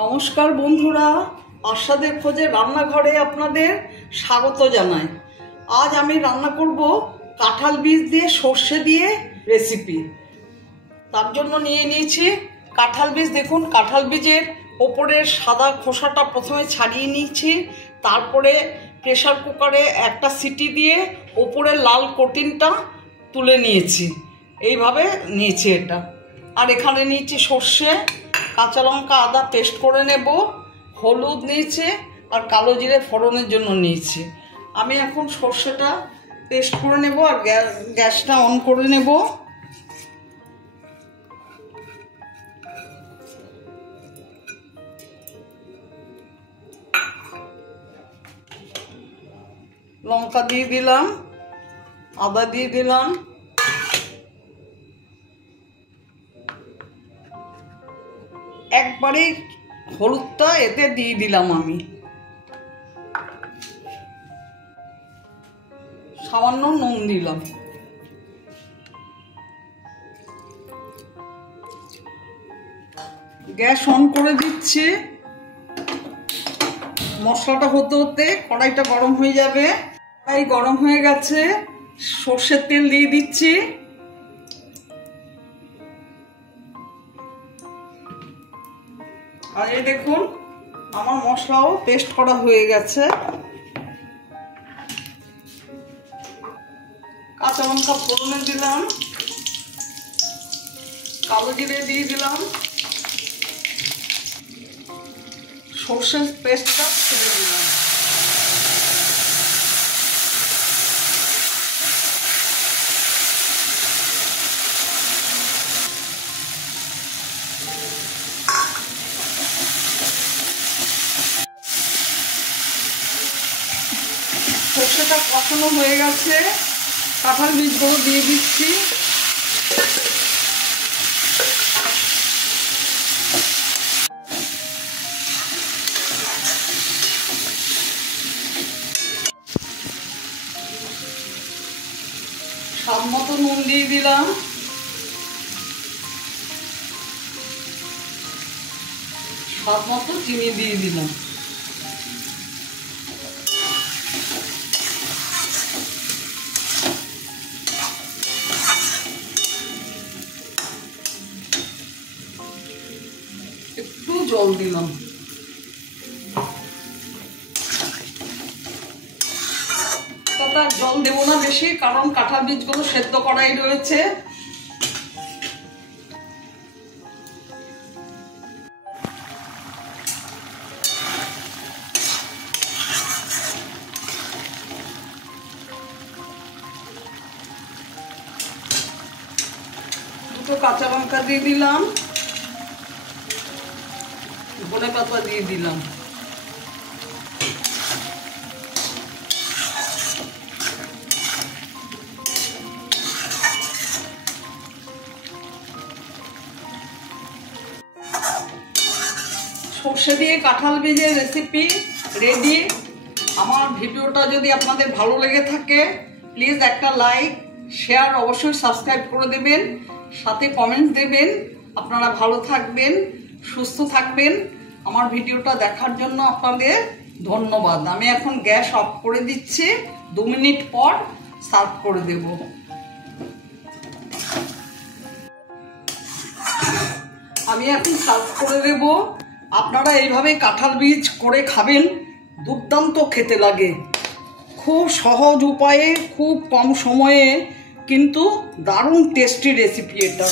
নমস্কার বন্ধুরা, আশাদের খোঁজে রান্নাঘরে আপনাদের স্বাগত জানাই। আজ আমি রান্না করব কাঁঠাল বীজ দিয়ে সর্ষে দিয়ে রেসিপি। তার জন্য নিয়ে নিয়েছি কাঁঠাল বীজ। দেখুন, কাঁঠাল বীজের ওপরের সাদা খোসাটা প্রথমে ছাড়িয়ে নিয়েছি, তারপরে প্রেসার কুকারে একটা সিটি দিয়ে ওপরের লাল কোটিংটা তুলে নিয়েছি। এইভাবে নিয়েছি এটা। আর এখানে নিয়েছি সর্ষে, কাঁচা লঙ্কা, আদা পেস্ট করে নেব, হলুদ নিয়েছি আর কালো জিরে ফোড়নের জন্য নিয়েছি। আমি এখন সর্ষেটা পেস্ট করে নেব আর গ্যাসটা অন করে নেব। লঙ্কা দিয়ে দিলাম, আদা দিয়ে দিলাম, একবারে হলুদটা এতে দিয়ে দিলাম। আমি সামান্য নুন দিলাম। গ্যাস অন করে দিচ্ছি। মশলাটা হতে হতে কড়াইটা গরম হয়ে যাবে। কড়াই গরম হয়ে গেছে, সর্ষের তেল দিয়ে দিচ্ছি। আর এই দেখুন, আমার মশলাও পেস্ট করা হয়ে গেছে। কাঁচা লঙ্কা ফোড়নে দিলাম, কালো জিরে দিয়ে দিলাম, সর্ষের পেস্টটা ছেড়ে দিলাম। সর্ষেটা কষানো হয়ে গেছে, কাঁঠাল বীজগুলো দিয়ে দিচ্ছি। স্বাদ মতো নুন দিয়ে দিলাম, স্বাদ মতো চিনি দিয়ে দিলাম। একটু জল দিলাম। তার জল দেবো না বেশি, কারণ কাঁঠাল বীজগুলো সেদ্ধ করাই রয়েছে। দুটো কাঁচা লঙ্কা দিয়ে দিলাম, ধনে পাতা দিয়ে দিলাম। সর্ষে দিয়ে কাঁঠাল বীজের রেসিপি রেডি। আমার ভিডিওটা যদি আপনাদের ভালো লেগে থাকে, প্লিজ একটা লাইক, শেয়ার, অবশ্যই সাবস্ক্রাইব করে দেবেন, সাথে কমেন্টস দেবেন। আপনারা ভালো থাকবেন, সুস্থ থাকবেন। আমার ভিডিওটা দেখার জন্য আপনাদের ধন্যবাদ। আমি এখন গ্যাস অফ করে দিচ্ছি, 2 মিনিট পর সার্ভ করে দেব। আমি এখন সার্ভ করে দেব। আপনারা এইভাবে কাঁঠাল বীজ করে খাবেন, দুর্দান্ত খেতে লাগে। খুব সহজ উপায়ে, খুব কম সময়ে, কিন্তু দারুণ টেস্টি রেসিপি এটা।